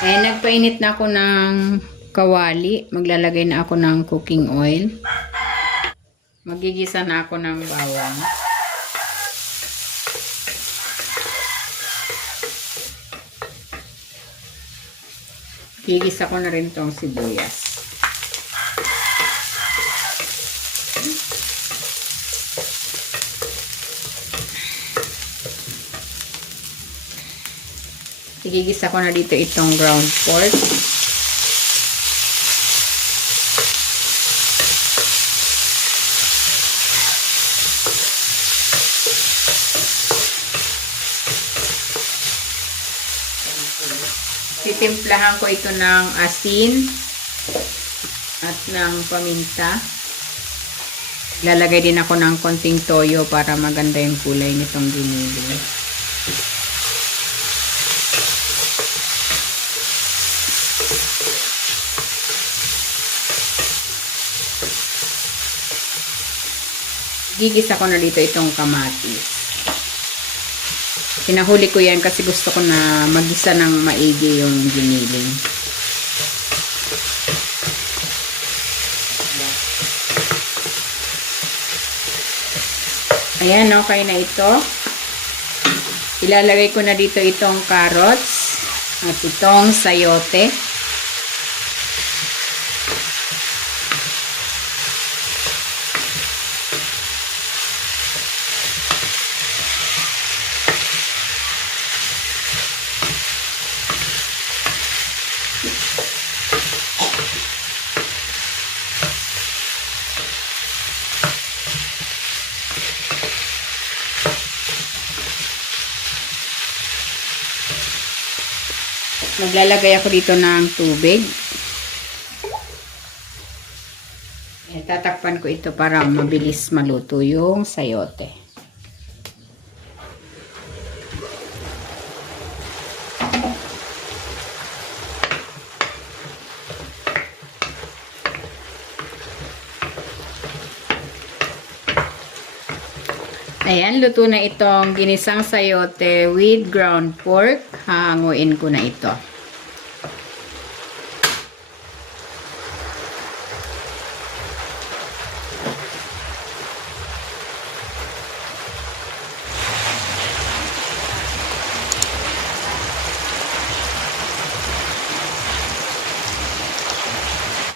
Nagpainit na ako ng kawali. Maglalagay na ako ng cooking oil. Magigisa na ako ng bawang. Gigisa ko na rin tong sibuyas. Igigisa ko na dito itong ground pork. Titimplahan ko ito ng asin at ng paminta. Lalagay din ako ng konting toyo para maganda yung kulay nitong giniling. Gigisa ko na dito itong kamatis. Pinahuli ko yan kasi gusto ko na magisa ng maigi yung giniling. Ayan, okay na ito. Ilalagay ko na dito itong carrots at itong sayote. Maglalagay ako dito ng tubig. Tatakpan ko ito para mabilis maluto yung sayote. Ayan, luto na itong ginisang sayote with ground pork. Hahanguin ko na ito.